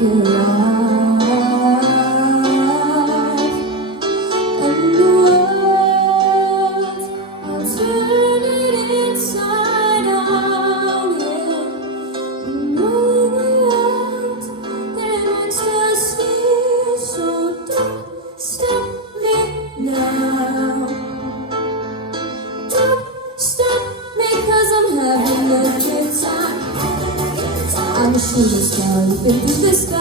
make it alive. And the world, I'll turn it inside out, yeah. I'm rolling around in ecstasy, so don't stop me now. Don't stop me, 'cause I'm having a good time. I'm a shooting star, leaping through the sky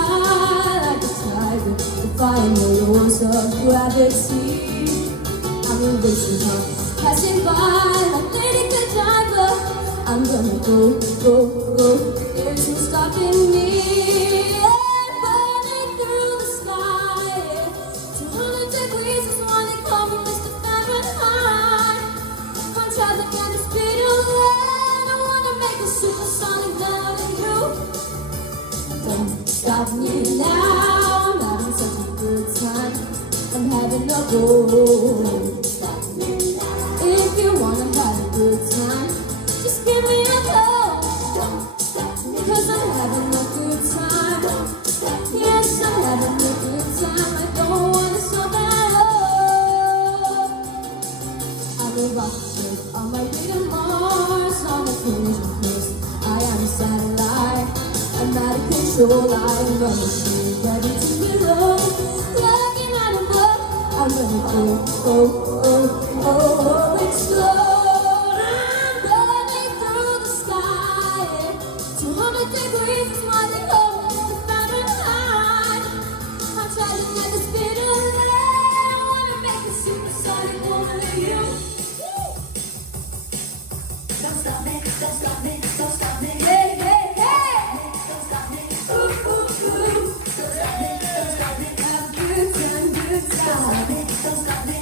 like a tiger, defying the laws of gravity. I'm a racing car, passing by like Lady Godiva. I'm gonna go, go, go, there's no stopping me. I'm burning through the sky, 200 degrees is why they call me Mr. Fahrenheit. I'm traveling at the speed of light. I wanna make a supersonic down in you. Don't stop me now, I'm having such a good time. I'm having a good stop me now. If you wanna have a good time, just give me a call. Don't stop me, 'cause I'm having a good time. Yes, I'm having a good time. I don't wanna stop at all. I'm a rocket ship on my way to Mars, on a collision course. I am a satellite, I'm out of control. I'm running straight, ready to reload. Like an animal, I'm gonna go, oh, oh, oh, oh, explode. I'm running through the sky, 200 degrees is why they call me Mr. Fahrenheit. I'm traveling at the speed of light. I wanna make a supersonic woman of you. Don't stop me, don't stop me, don't stop me. Hey, hey, hey! Don't stop me, ooh, ooh, ooh. Don't stop me, don't stop me. Have a good time, good time. Don't stop me, don't stop me.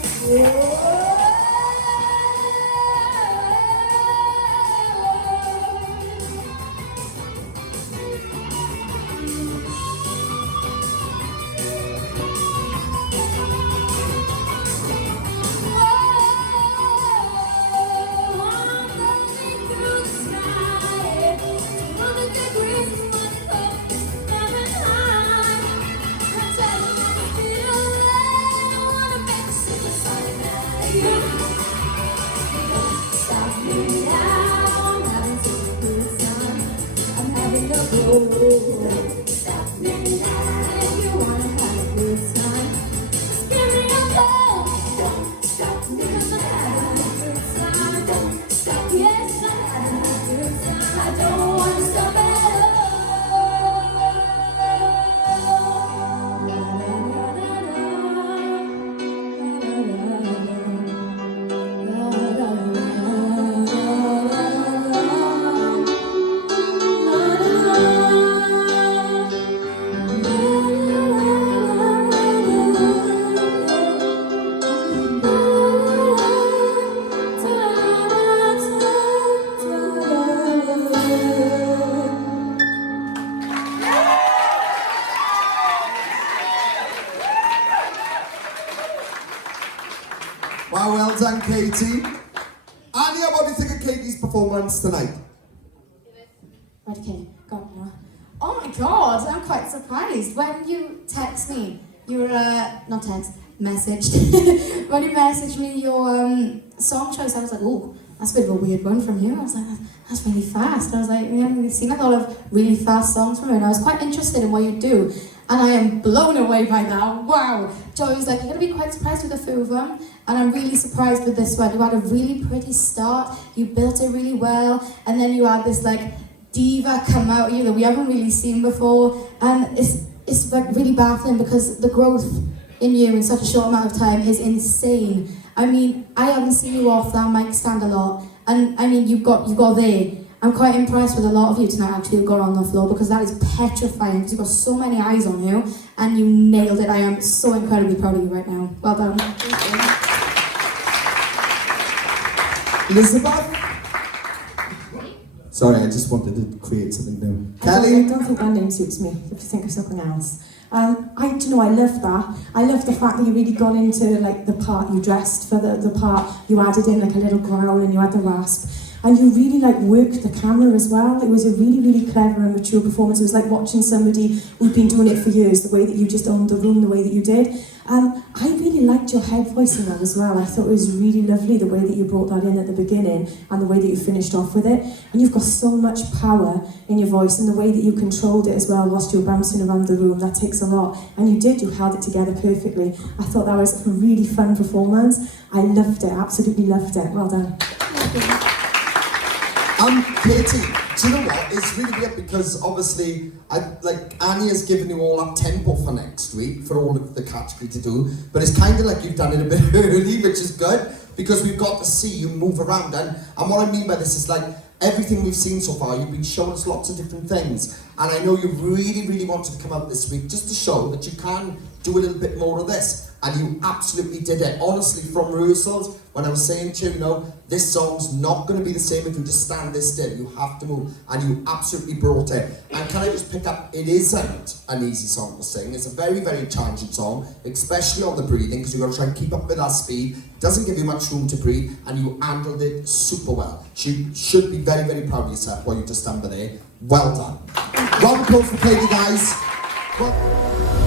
Stop me now. If you wanna have a good time, just give me a call. Don't stop me, 'cause I'm having a good time. Don't stop, yes, I'm having a good time. I don't wanna stop at Wow, well done, Caiti. Anya, what do you think of Caiti's performance tonight? Right, okay, go on now. Oh my god, I'm quite surprised. When you text me, your, not text, messaged. When you messaged me your song choice, I was like, oh, that's a bit of a weird one from you. I was like, that's really fast. I was like, we haven't really seen a lot of really fast songs from you. And I was quite interested in what you do. And I am blown away by that. Wow. Joy was like, you're going to be quite surprised with a few of them. And I'm really surprised with this one. You had a really pretty start. You built it really well. And then you had this like diva come out of you that we haven't really seen before. And it's like really baffling because the growth in you in such a short amount of time is insane. I mean, I haven't seen you off that mic stand a lot. And I mean, you got there. I'm quite impressed with a lot of you tonight actually who got on the floor because that is petrifying because you've got so many eyes on you and you nailed it. I am so incredibly proud of you right now. Well done. Elizabeth? Sorry, I just wanted to create something new. Kelly? I don't think that name suits me, if you think of something else. I love that. I love the fact that you really got into like the part you dressed for the part, you added in like a little growl and you had the rasp. And you really like worked the camera as well. It was a really, really clever and mature performance. It was like watching somebody who'd been doing it for years, the way that you just owned the room, the way that you did. I really liked your head voice in that as well. I thought it was really lovely the way that you brought that in at the beginning and the way that you finished off with it. And you've got so much power in your voice, and the way that you controlled it as well whilst you were bouncing around the room, that takes a lot. And you held it together perfectly. I thought that was a really fun performance. I loved it, absolutely loved it. Well done. Caiti, do you know what? It's really weird because obviously, Annie has given you all that tempo for next week for all of the category to do, but it's kind of like you've done it a bit early, which is good because we've got to see you move around. And what I mean by this is like everything we've seen so far, you've been showing us lots of different things, and I know you really, really wanted to come out this week just to show that you can do a little bit more of this. And you absolutely did it. Honestly, from rehearsals, when I was saying to you, you know, this song's not going to be the same if you just stand this still. You have to move, and you absolutely brought it. And can I just pick up, it isn't an easy song to sing. It's a very, very challenging song, especially on the breathing, because you've got to try and keep up with that speed. It doesn't give you much room to breathe, and you handled it super well. You should be very, very proud of yourself while you just stand there. Well done. Round of applause for Caiti, guys. Well